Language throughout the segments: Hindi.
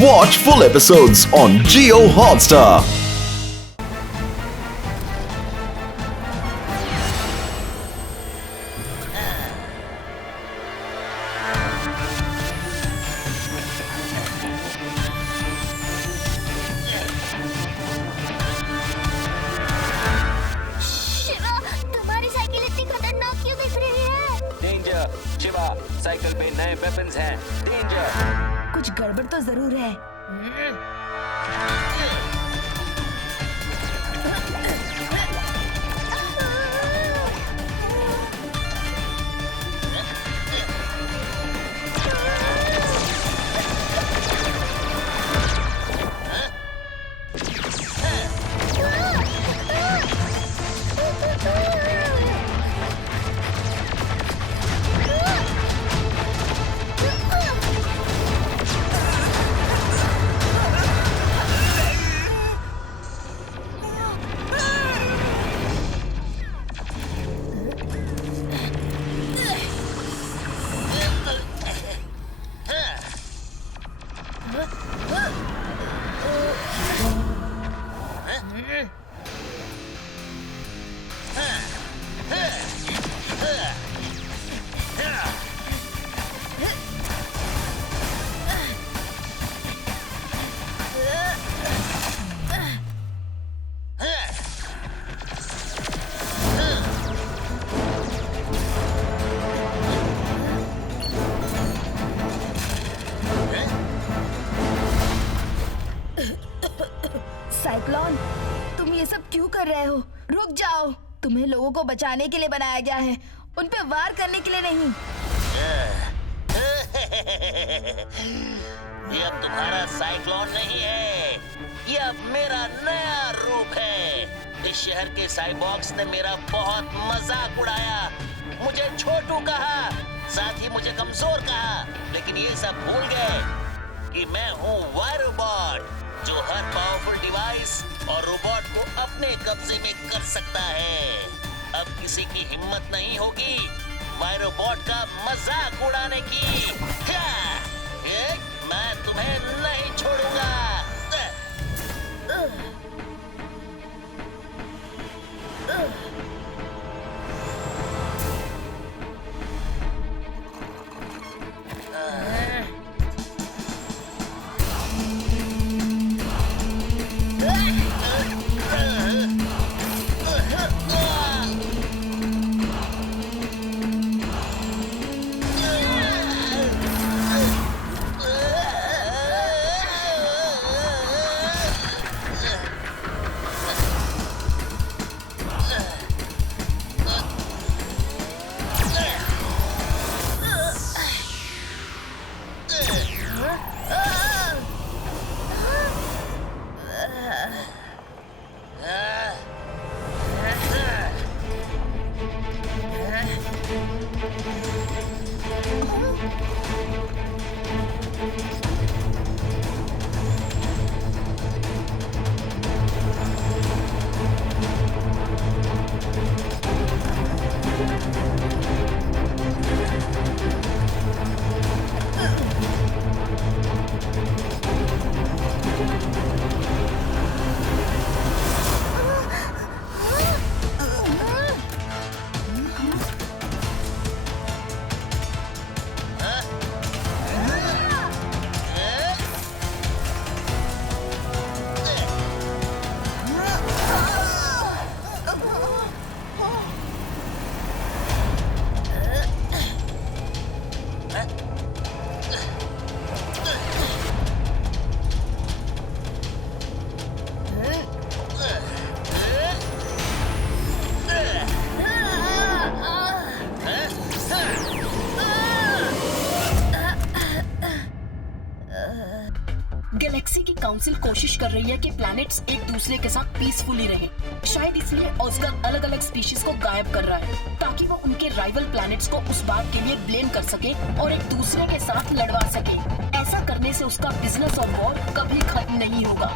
Watch full episodes on Jio Hotstar. Shiva, तुम्हारी साइकिल इतनी खतरनाक क्यों दिख रही है? डेंजर शिवा, साइकिल पे नए वेपन्स हैं। डेंजर। कुछ गड़बड़ तो जरूर है। साइक्लोन, तुम ये सब क्यों कर रहे हो? रुक जाओ। तुम्हें लोगों को बचाने के लिए बनाया गया है, उन पे वार करने के लिए नहीं। ये अब तुम्हारा साइक्लोन नहीं है, ये अब मेरा नया रूप है। इस शहर के साइबॉक्स ने मेरा बहुत मजाक उड़ाया, मुझे छोटू कहा, साथ ही मुझे कमजोर कहा, लेकिन ये सब भूल गए कि मैं हूँ वायरोबॉट, जो हर पावरफुल डिवाइस और रोबोट को अपने कब्जे में कर सकता है। अब किसी की हिम्मत नहीं होगी वायरोबॉट का मजाक उड़ाने की। क्या? मैं तुम्हें नहीं छोड़ूंगा। गैलेक्सी की काउंसिल कोशिश कर रही है कि प्लैनेट्स एक दूसरे के साथ पीसफुली रहें। शायद इसलिए ऑस्कर अलग अलग स्पीशीज को गायब कर रहा है, ताकि वो उनके राइवल प्लैनेट्स को उस बात के लिए ब्लेम कर सके और एक दूसरे के साथ लड़वा सके। ऐसा करने से उसका बिजनेस और वॉर कभी खत्म नहीं होगा,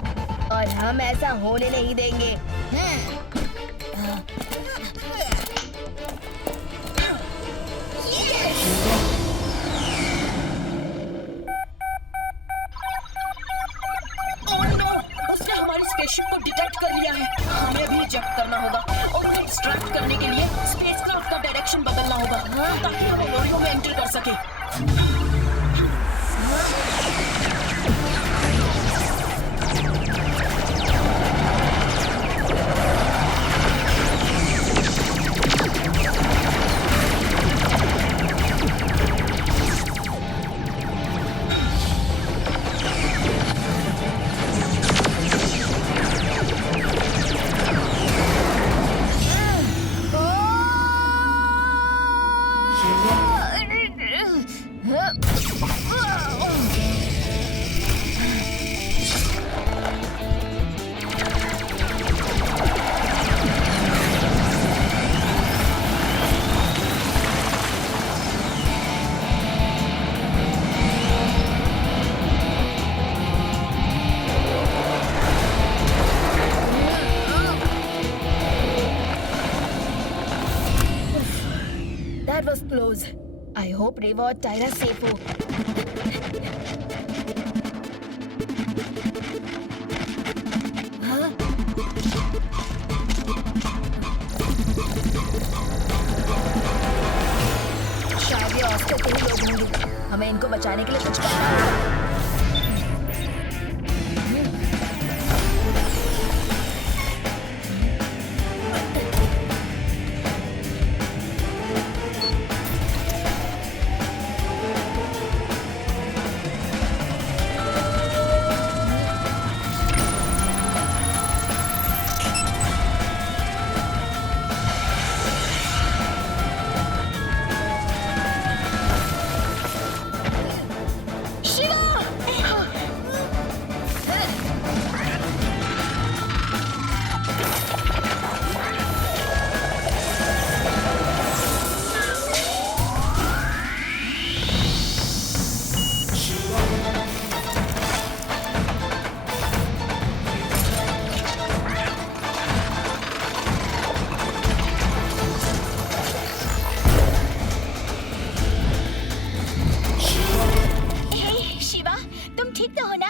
और हम ऐसा होने नहीं देंगे। स्पेसशिप को डिटेक्ट कर लिया है। हमें भी इजेक्ट करना होगा और उन्हें डिस्ट्रैक्ट करने के लिए स्पेसक्राफ्ट का डायरेक्शन बदलना होगा ताकि हम ओलोरियो में एंटर कर सके। That was close. I hope Reva और टायरा सेफ हो। हाँ? शायद ये ऑस्कर के ही लोग होंगे। हमें इनको बचाने के लिए कुछ करना होगा।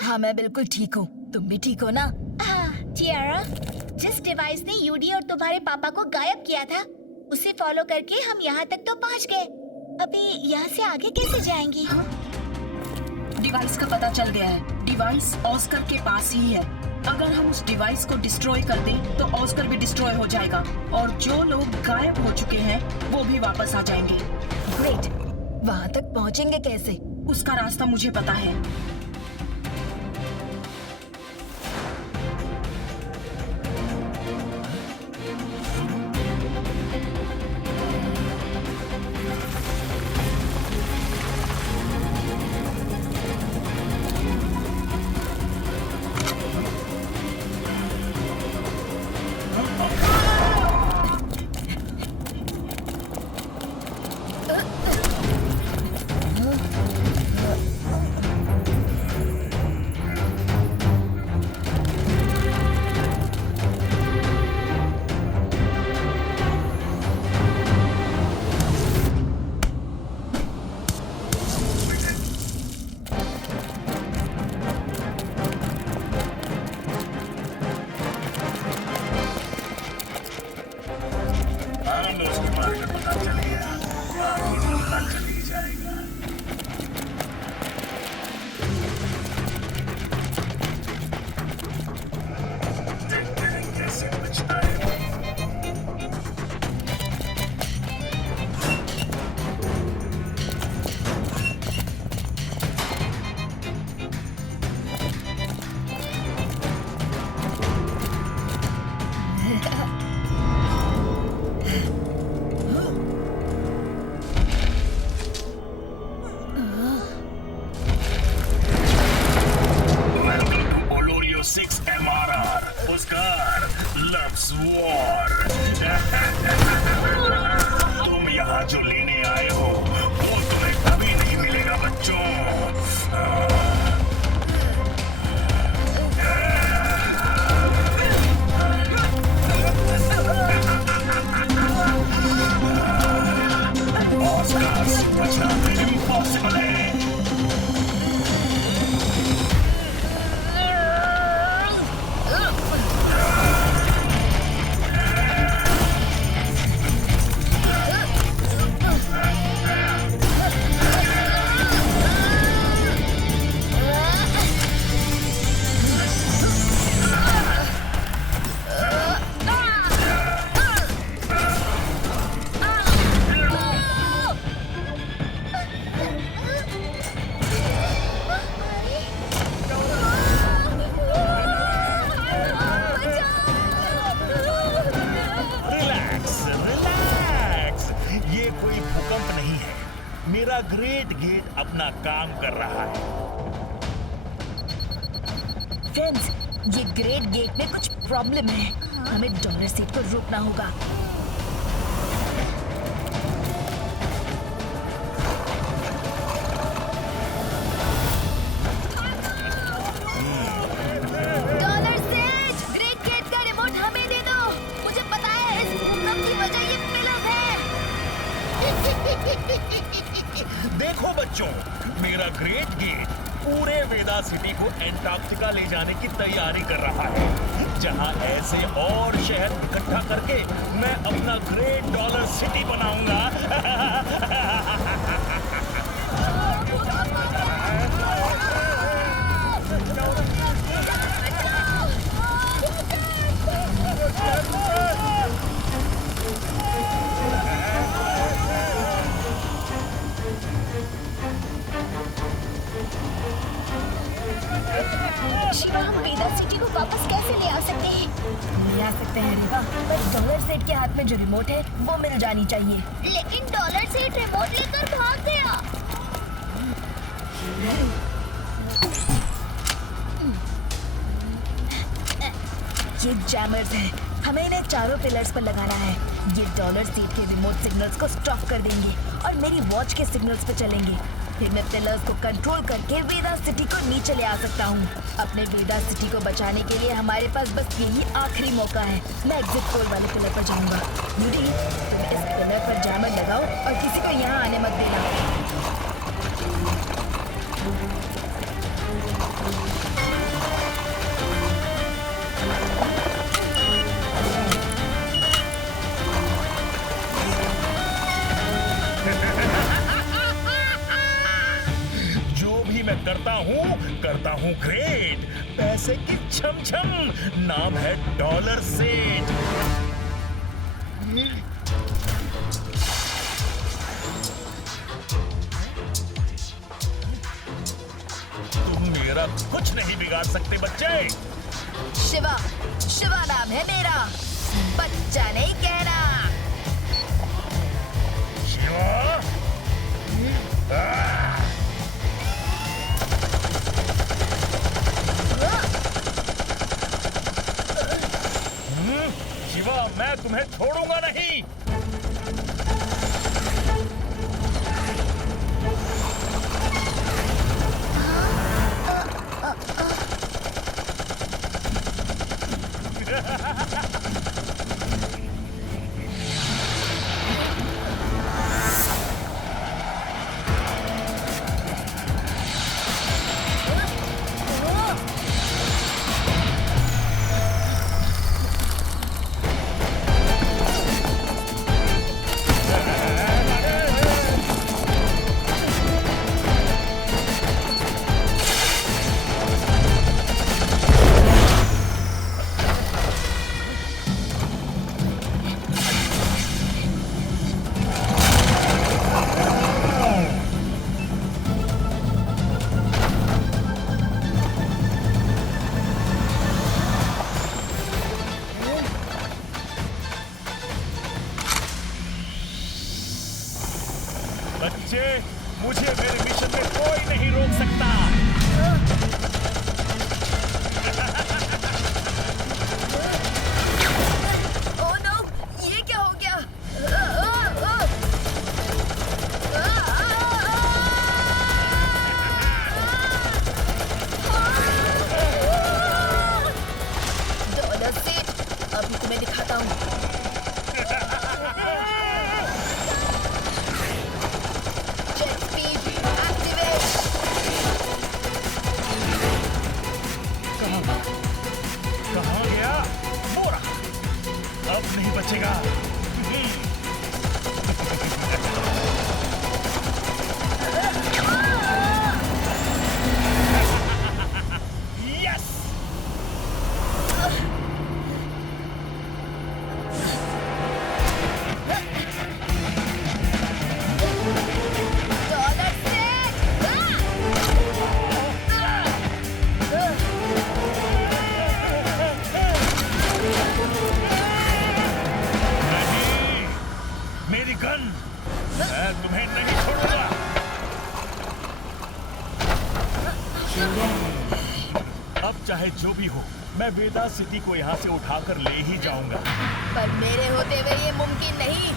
हाँ मैं बिल्कुल ठीक हूँ। तुम भी ठीक हो ना? हाँ, टियारा, जिस डिवाइस ने यूडी और तुम्हारे पापा को गायब किया था, उसे फॉलो करके हम यहाँ तक तो पहुँच गए। अभी यहाँ से आगे कैसे जाएंगी? डिवाइस का पता चल गया है। डिवाइस ऑस्कर के पास ही है। अगर हम उस डिवाइस को डिस्ट्रॉय कर दें तो ऑस्कर भी डिस्ट्रॉय हो जाएगा और जो लोग गायब हो चुके हैं वो भी वापस आ जाएंगे। ग्रेट। वहाँ तक पहुँचेंगे कैसे? उसका रास्ता मुझे पता है। अपना काम कर रहा है। फ्रेंड्स, ये ग्रेट गेट में कुछ प्रॉब्लम है। हमें डॉलर सीट को रोकना होगा। डॉलर सेठ, ग्रेट गेट का रिमोट हमें दे दो। मुझे पता है इस भूकंप की वजह ये पिलर्स है। देखो बच्चों, मेरा ग्रेट गेट पूरे वेदा सिटी को एंटार्क्टिका ले जाने की तैयारी कर रहा है, जहां ऐसे और शहर इकट्ठा करके मैं अपना ग्रेट डॉलर सिटी बनाऊंगा। शिवा, हम वेदा सिटी को वापस कैसे ले आ सकते हैं? ले आ सकते हैं रेवा, पर डॉलर सेट के हाथ में जो रिमोट है वो मिल जानी चाहिए। लेकिन डॉलर सेठ रिमोट लेकर भाग गया। ये जैमर्स हैं। हमें इन्हें चारों पिलर्स पर लगाना है। ये डॉलर सीट के रिमोट सिग्नल्स को स्टॉप कर देंगे और मेरी वॉच के सिग्नल्स पे चलेंगे। फिर मैं पिलर्स को कंट्रोल करके वेदा सिटी को नीचे ले आ सकता हूँ। अपने वेदा सिटी को बचाने के लिए हमारे पास बस यही आखिरी मौका है। मैं एग्जिट पोल वाले पिलर पर जाऊंगा। यूडी, तुम इस पिलर पर जैमर लगाओ और किसी को यहाँ आने मत देना। मैं करता हूँ ग्रेट। पैसे की छम नाम है डॉलर सेठ। तुम मेरा कुछ नहीं बिगाड़ सकते बच्चे। शिवा, शिवा नाम है मेरा, बच्चा नहीं कहना। शिवा? शिवा, मैं तुम्हें छोड़ूंगा नहीं। बच्चे, मुझे मेरे मिशन में कोई नहीं रोक सकता। ओह नो, ये क्या हो गया? डॉलर सेठ, अभी तुम्हें दिखाता हूँ। कहाँ गया? वो रहा। अब नहीं बचेगा। यस! अब चाहे जो भी हो, मैं वेदा सिटी को यहाँ से उठाकर ले ही जाऊंगा। पर मेरे होते हुए ये मुमकिन नहीं।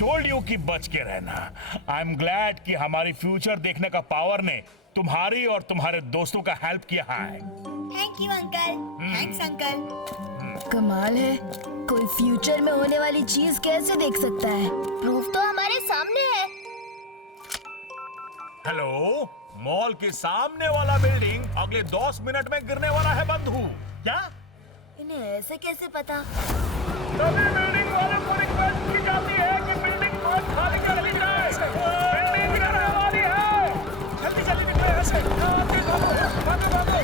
टोल्ड यू कि बच के रहना। आई एम ग्लैड कि हमारी फ्यूचर देखने का पावर ने तुम्हारी और तुम्हारे दोस्तों का हेल्प किया है। Thank you uncle. Thanks uncle. कमाल है, कोई फ्यूचर में होने वाली चीज कैसे देख सकता है? प्रूफ तो हमारे सामने है। हेलो, मॉल के सामने वाला बिल्डिंग अगले 10 मिनट में गिरने वाला है बंधु। क्या? इन्हें ऐसे कैसे पता? तभी बिल्डिंग वाले को रिक्वेस्ट की जाती है कि बिल्डिंग को खाली कर ली जाए। बिल्डिंग गिरने वाली है। जल्दी जल्दी निकलो यहाँ से। भागो भागो।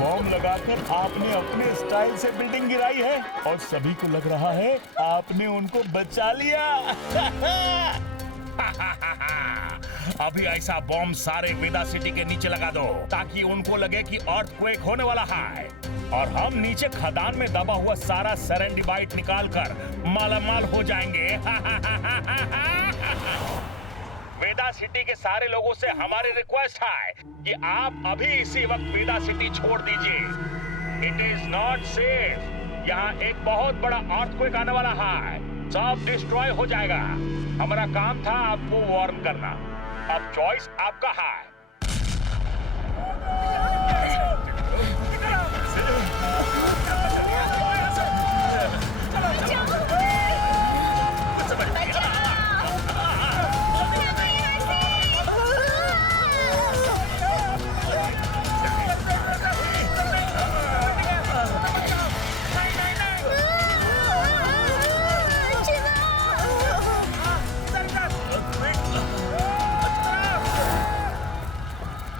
बॉम्ब लगाकर आपने अपने स्टाइल से बिल्डिंग गिराई है और सभी को लग रहा है आपने उनको बचा लिया। अभी ऐसा बॉम्ब सारे वेदा सिटी के नीचे लगा दो ताकि उनको लगे कि अर्थक्वेक होने वाला है और हम नीचे खदान में दबा हुआ सारा सेरेंडिबाइट निकालकर मालामाल हो जाएंगे। वेदा सिटी के सारे लोगों से हमारी रिक्वेस्ट है कि आप अभी इसी वक्त वेदा सिटी छोड़ दीजिए। It is not safe. यहाँ एक बहुत बड़ा अर्थक्वेक आने वाला है। सब डिस्ट्रॉय हो जाएगा। हमारा काम था आपको वार्न करना। अब चॉइस आपका है।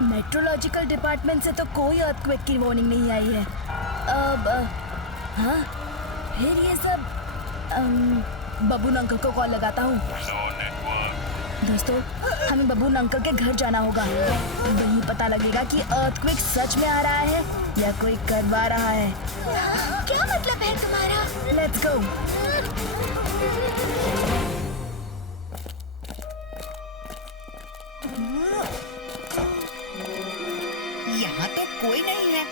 मेट्रोलॉजिकल डिपार्टमेंट से तो कोई अर्थक्वेक की वार्निंग नहीं आई है। अब हाँ, फिर ये सब बबून अंकल को कॉल लगाता हूँ। दोस्तों, हमें बबून अंकल के घर जाना होगा। वहीं पता लगेगा कि अर्थक्वेक सच में आ रहा है या कोई करवा रहा है। क्या मतलब है तुम्हारा? Let's go. यहाँ तो कोई नहीं है।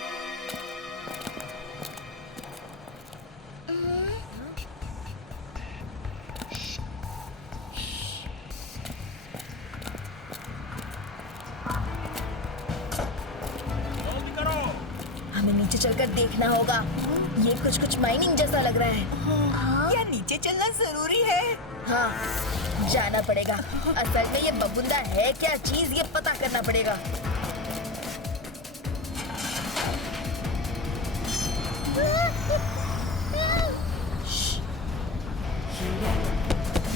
हमें नीचे चलकर देखना होगा। ये कुछ माइनिंग जैसा लग रहा है। क्या नीचे चलना जरूरी है? हाँ, जाना पड़ेगा। असल में ये बबुंदा है क्या चीज, ये पता करना पड़ेगा।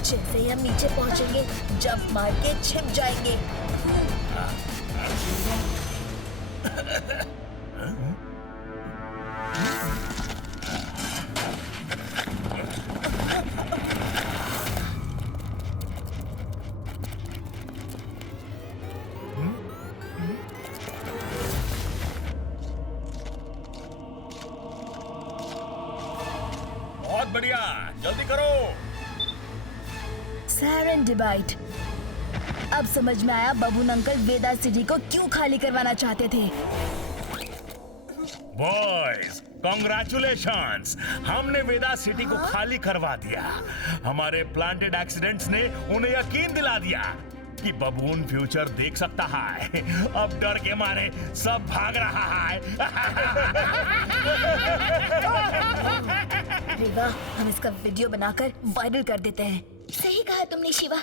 जैसे ही हम नीचे पहुंचेंगे, जंप मार के छिप जाएंगे। बहुत बढ़िया, जल्दी करो। सेरेंडिबाइट, अब समझ में आया बबून अंकल वेदा सिटी को क्यों खाली करवाना चाहते थे। बॉयज, कॉन्ग्रेचुलेशंस, हमने वेदा सिटी को खाली करवा दिया। हमारे प्लांटेड एक्सीडेंट्स ने उन्हें यकीन दिला दिया कि बबून फ्यूचर देख सकता है। अब डर के मारे सब भाग रहा है। रेवा, हम इसका वीडियो बनाकर वायरल कर देते हैं। सही कहा तुमने शिवा,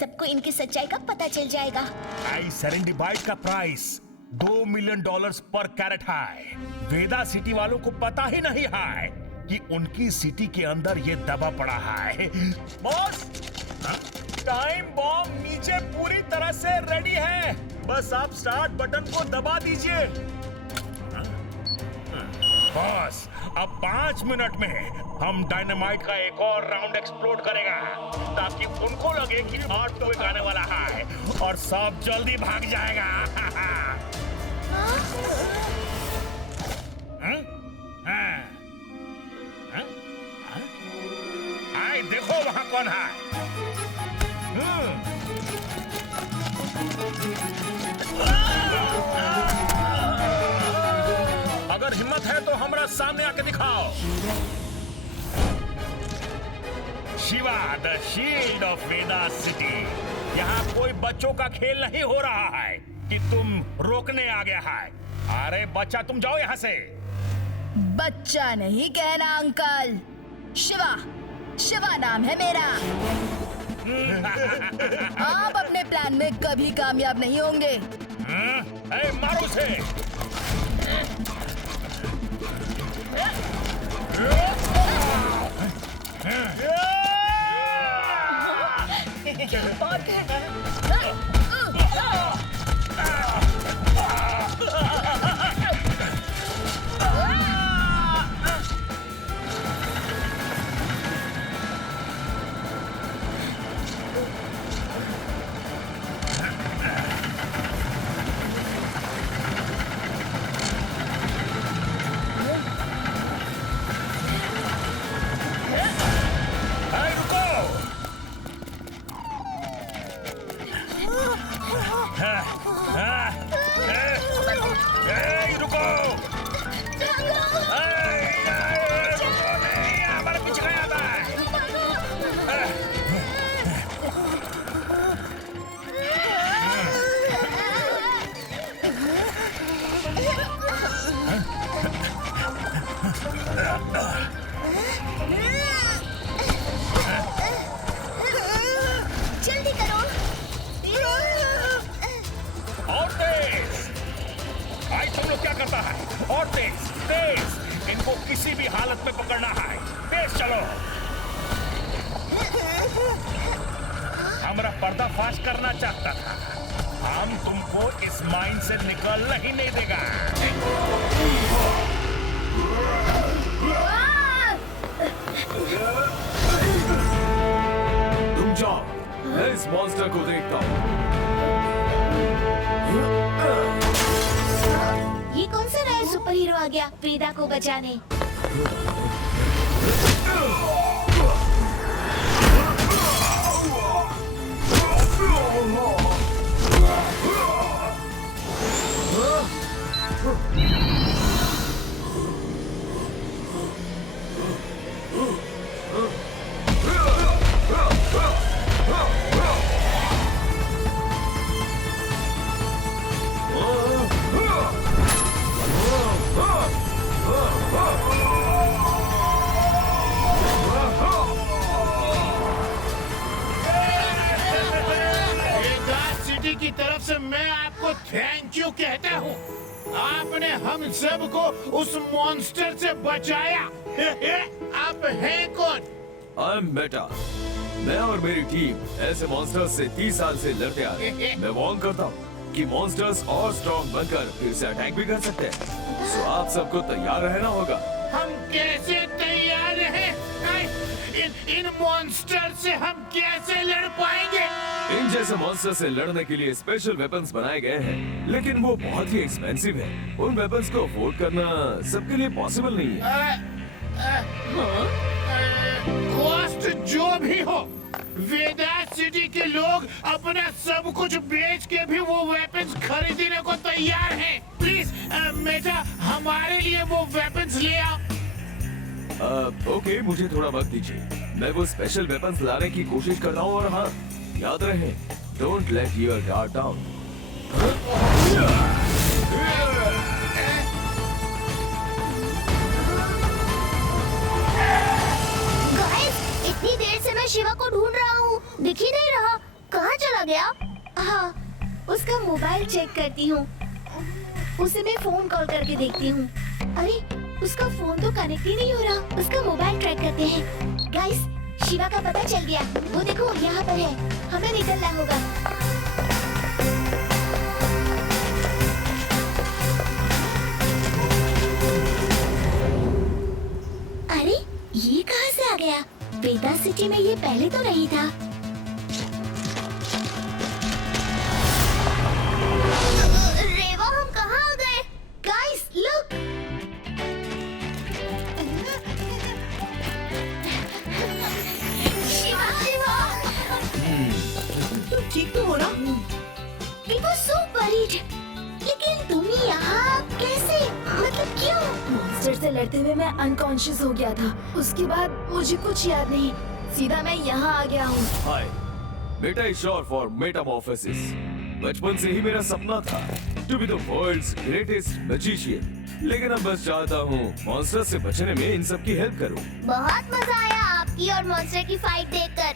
सबको इनकी सच्चाई का पता चल जाएगा। आई सेरेंडिबाइट का प्राइस $2 मिलियन पर कैरेट है। वेदा सिटी वालों को पता ही नहीं है कि उनकी सिटी के अंदर ये दबा पड़ा है। बॉस, टाइम बॉम्ब नीचे पूरी तरह से रेडी है, बस आप स्टार्ट बटन को दबा दीजिए। बॉस, अब 5 मिनट में हम डायनामाइट का एक और राउंड एक्सप्लोड करेगा ताकि उनको लगे कि पार्ट 2 आने वाला है और सब जल्दी भाग जाएगा। आए देखो वहां कौन है। अगर हिम्मत है तो हमारा सामने आके दिखाओ। Shiva, the shield of Veda city. यहाँ कोई बच्चों का खेल नहीं हो रहा है कि तुम रोकने आ गया है। अरे बच्चा, तुम जाओ यहाँ से। बच्चा नहीं कहना अंकल, शिवा, शिवा नाम है मेरा। आप अपने प्लान में कभी कामयाब नहीं होंगे। ए, मारो उसे। क्या बात है? जल्दी करो। और तेज। भाई तुम लोग क्या करता है? और तेज, तेज। इनको किसी भी हालत में पकड़ना है। तेज चलो। हमारा पर्दाफाश करना चाहता था। हम तुमको इस माइन से निकलना ही नहीं देगा। तुम जाओ, मैं इस मॉन्स्टर को देखता हूँ। ये कौन सा नया सुपर हीरो आ गया वेदा को बचाने? की तरफ से मैं आपको थैंक यू कहता हूँ। आपने हम सब को उस मॉन्स्टर से बचाया। आप हैं कौन? आई एम बेटा। मैं और मेरी टीम ऐसे मॉन्स्टर्स से 30 साल से लड़ते आ रहे हैं। मैं वार्न करता हूँ कि मॉन्स्टर्स और स्ट्रॉन्ग बनकर फिर से अटैक भी कर सकते हैं। सो आप सबको तैयार रहना होगा। हम कैसे तैयार हैं? इन मॉन्स्टर से हम कैसे लड़ पाएंगे? इन जैसे मॉन्स्टर से लड़ने के लिए स्पेशल वेपन्स बनाए गए हैं, लेकिन वो बहुत ही एक्सपेंसिव है। उन वेपन्स को अफोर्ड करना सबके लिए पॉसिबल नहीं है। कॉस्ट जो भी हो, वेदा सिटी के लोग अपना सब कुछ बेच के भी वो वेपन्स खरीदने को तैयार हैं। प्लीज मेटा हमारे लिए वो वेपन्स ले आओ। ओके, मुझे थोड़ा वक्त दीजिए। मैं वो स्पेशल वेपन्स लाने की कोशिश कर रहा हूँ और हाँ, याद रहे, don't let your guard down. इतनी देर से मैं शिवा को ढूंढ रहा हूँ, दिख ही नहीं रहा। कहाँ चला गया? हाँ, उसका मोबाइल चेक करती हूँ। उसे मैं फोन कॉल करके देखती हूँ। अरे, उसका फोन तो कनेक्ट ही नहीं हो रहा। उसका मोबाइल ट्रैक करते हैं। गाइस, शिवा का पता चल गया। वो देखो, यहाँ पर है। हमें निकलना होगा। अरे, ये कहाँ से आ गया? वेदा सिटी में ये पहले तो नहीं था। रेवा, हम कहाँ आ गए? Guys, look! शिवा, शिवा! तुम ठीक तो हो ना? We were so worried. लेकिन तुम यहाँ कैसे? मतलब क्यों? मॉन्स्टर से लड़ते हुए मैं अनकॉन्शियस हो गया था। उसके बाद मुझे कुछ याद नहीं, सीधा मैं यहाँ आ गया हूँ। Hi, meta is short for metamorphosis. बचपन से ही मेरा सपना था to be the world's greatest magician. लेकिन अब बस चाहता हूँ मॉन्स्टर से बचने में इन सब की हेल्प करूँ। बहुत मजा आया आपकी और मॉन्स्टर की फाइट देखकर।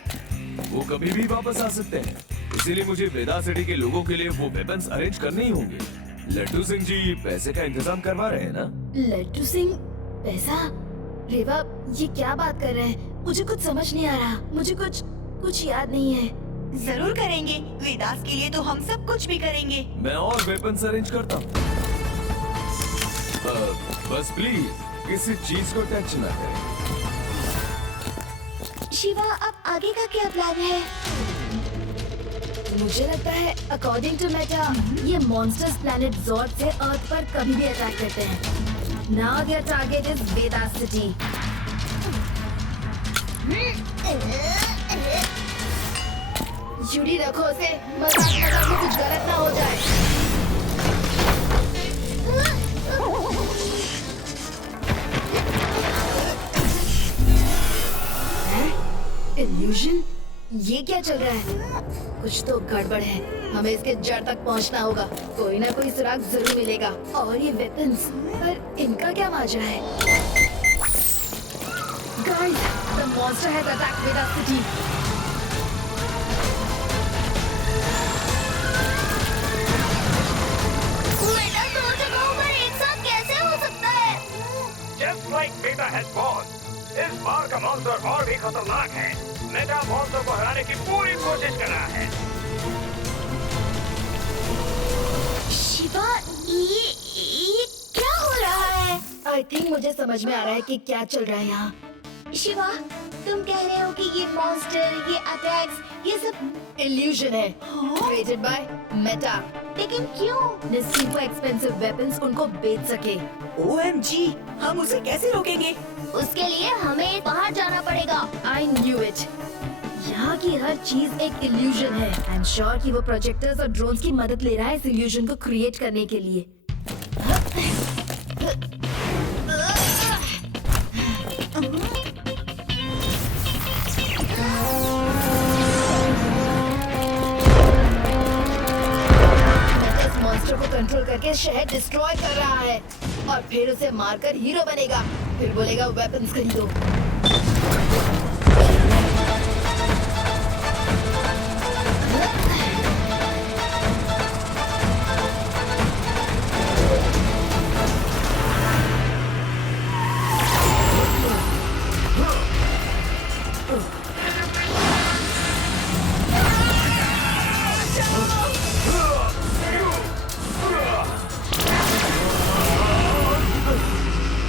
वो कभी भी वापस आ सकते हैं, इसीलिए मुझे वेदा सिटी के लोगों के लिए वो वेपन्स अरेंज करने ही होंगे। लड्डू सिंह जी पैसे का इंतजाम करवा रहे हैं ना? लड्डू सिंह? पैसा? रेवा, ये क्या बात कर रहे हैं? मुझे कुछ समझ नहीं आ रहा। मुझे कुछ याद नहीं है। जरूर करेंगे। वेदास के लिए तो हम सब कुछ भी करेंगे। मैं और वेपन्स अरेंज करता हूँ। बस प्लीज किसी चीज को टच ना करें। शिवा, अब आगे का क्या प्लान है? मुझे लगता है अकॉर्डिंग टू मेटा ये मॉन्स्टर्स प्लैनेट जॉर्ड से अर्थ पर कभी भी अटैक करते हैं। Now their target is Veda city. जुड़ी रखो उसे, मजाक में कुछ गलत ना हो जाए। इल्यूजन? ये क्या चल रहा है? कुछ तो गड़बड़ है। हमें इसके जड़ तक पहुंचना होगा। कोई ना कोई सुराग जरूर मिलेगा। और ये वेपन्स, पर इनका क्या माजरा है? Guys, the monster has attacked Veda city. Veda दो जगहों पर एक साथ कैसे हो सकता है? Just like Veda has born, इस बार का मॉन्स्टर और भी खतरनाक है। मेटा मॉन्स्टर को हराने की पूरी कोशिश कर रहा है। शिवा, ये क्या हो रहा है? आई थिंक मुझे समझ में आ रहा है कि क्या चल रहा है यहाँ। शिवा, तुम कह रहे हो कि ये मॉन्स्टर, ये अटैक्स, ये सब इल्यूजन है, क्रिएटेड बाय मेटा। लेकिन क्यों? जिससे वो एक्सपेंसिव वेपन्स उनको बेच सके। OMG, हम उसे कैसे रोकेंगे? उसके लिए हमें बाहर जाना पड़ेगा। I knew it. यहाँ की हर चीज एक इल्यूजन है। आई एम श्योर कि वो प्रोजेक्टर्स और ड्रोन्स की मदद ले रहा है इस इल्यूजन को क्रिएट करने के लिए। इस मॉन्स्टर को कंट्रोल करके शहर डिस्ट्रॉय कर रहा है और फिर उसे मारकर हीरो बनेगा। फिर बोलेगा वेपन्स खरीदो।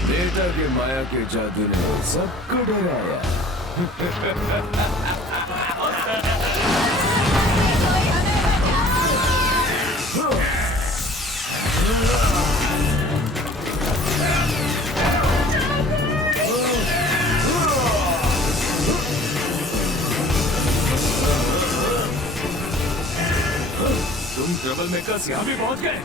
बेटा के माया के जादू ने सबको डराया। हैकर्स यहाँ भी पहुंच गए।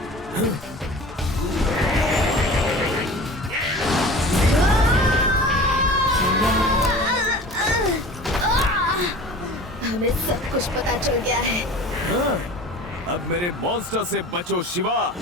हमें सब कुछ पता चल गया है। अब मेरे मॉन्स्टर से बचो Shiva.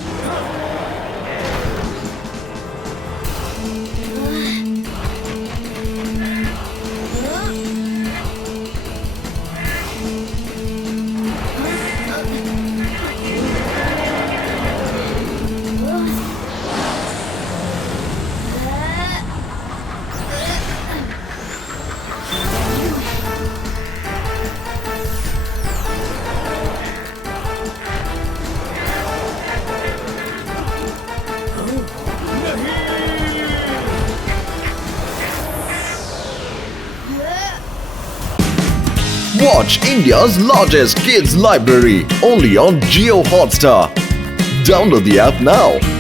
Watch India's largest kids library only on Jio Hotstar. Download the app now.